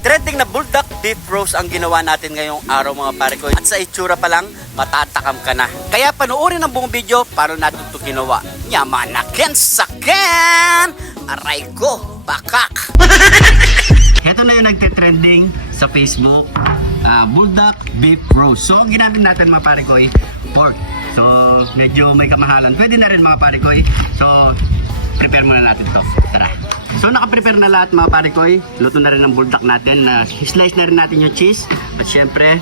Trending na bulldog beef roast ang ginawa natin ngayong araw mga pare ko. At sa itsura pa lang, matatakam ka na. Kaya panoorin ang buong video paano natin ito ginawa. Yamanakin sakin! Aray ko, bakak! Ito na yung nagte-trending sa Facebook. Bulldog beef roast. So, ginamit natin mga pare ko pork. So, medyo may kamahalan. Pwede na rin mga pare ko. So, prepare muna natin to. Tara. So naka-prepare na lahat mga pare ko. Luto na rin ang bulldog natin. Slice na rin natin yung cheese. At syempre,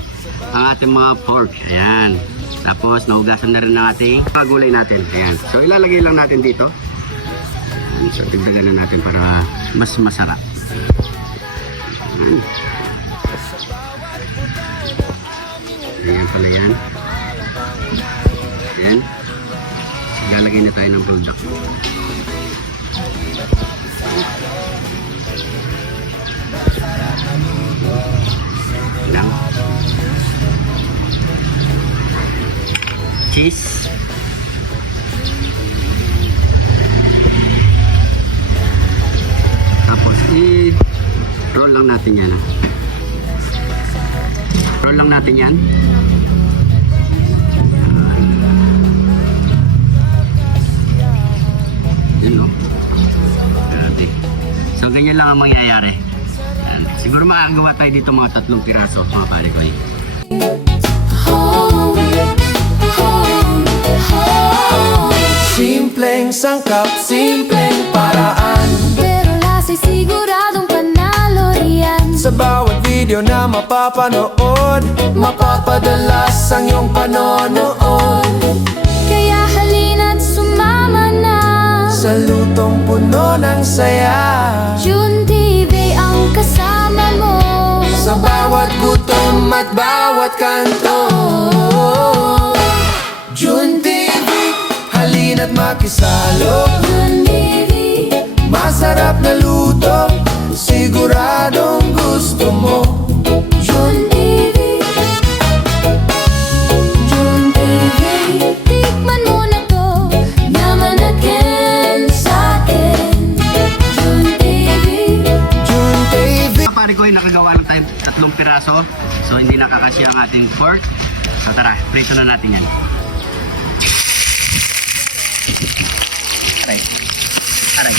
ang ating mga pork. Ayan. Tapos nahugasan na rin ang ating mga gulay natin. Ayan. So ilalagay lang natin dito. Ayan. So tigdagan na natin para mas masarap. Ayan. Ayan pala yan. Ayan. Ilalagay na tayo ng bulldog. Lang. Cheese. Tapos roll lang natin yan. Roll lang natin yan. Yun o. Grabe. So ganyan lang ang mangyayari. Siguro makakagawa tayo dito mga 3 piraso mga pare ko. Simpleng sangkap, simpleng paraan, pero lasa'y siguradong panalo riyan. sa bawat video na mapapanood, mapapadalas ang iyong panonood. Kaya halina't sumama na Sa lutong puno ng saya, June TV ang kasama mo. sa bawat gutom at bawat kanto. June TV, halina't makisalo. June TV, Masarap na luto, siguradong gusto mo. June TV, June TV. Tikman mo na to, yamanakin sa'kin. June TV, June TV. Mga pare ko nakagawa lang tayo 3 piraso. So hindi nakakasya ang ating pork. So tara, prito na natin yan. Aray. Aray.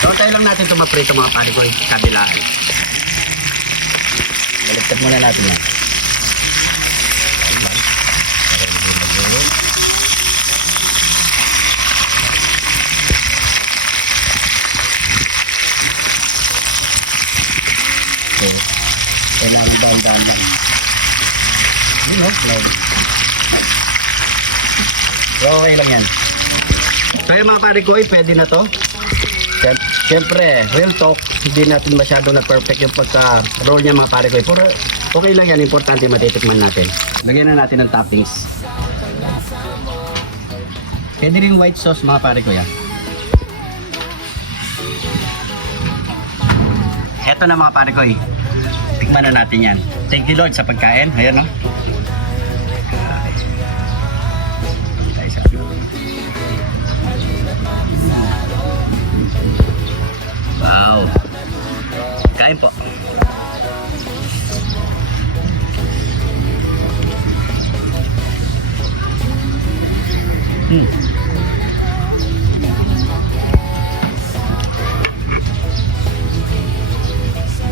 So tayo lang natin ito maprito mga pare ko. Kabilaan. Baligtad muna natin yan. Okay. Kailangan dahan-dahan lang. Yun o, slow. So okay lang yan. Kaya mga pare ko, pwede na to. Siyempre, real talk, hindi natin masyadong nag-perfect yung pagka-roll niya mga pare ko. Pero okay lang yan, importante matitikman natin. Lagyan na natin ng toppings. Pwede rin white sauce mga pare ko yan. Eto na mga pare ko, tikman na natin yan. Thank you Lord sa pagkain. Ayan o. Wow. Kain po.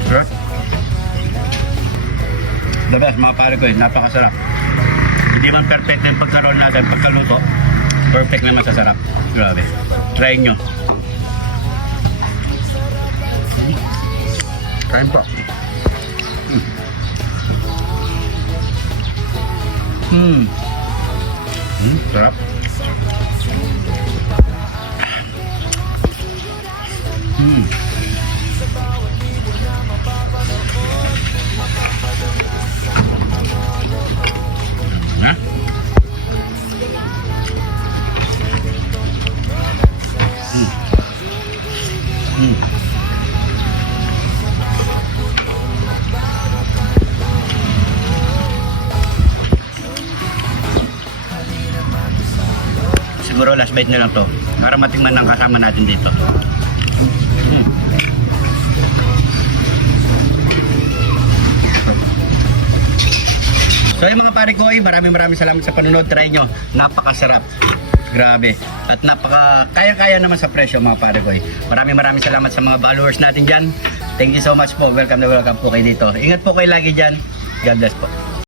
Sure. The best mga pare ko napakasarap. Hindi man perfect yung pagkaroon natin pagkaluto. Perfect na masasarap. Grabe. Try nyo. Kain po. Sarap. Na? Siguro last bite na lang to. Para matingman ng kasama natin dito. So yung mga pare ko, maraming salamat sa panunod. Try nyo, napakasarap. Grabe. At kaya-kaya naman sa presyo mga pare ko. Maraming salamat sa mga followers natin dyan. Thank you so much po. Welcome na welcome po kayo dito. Ingat po kayo lagi dyan. God bless po.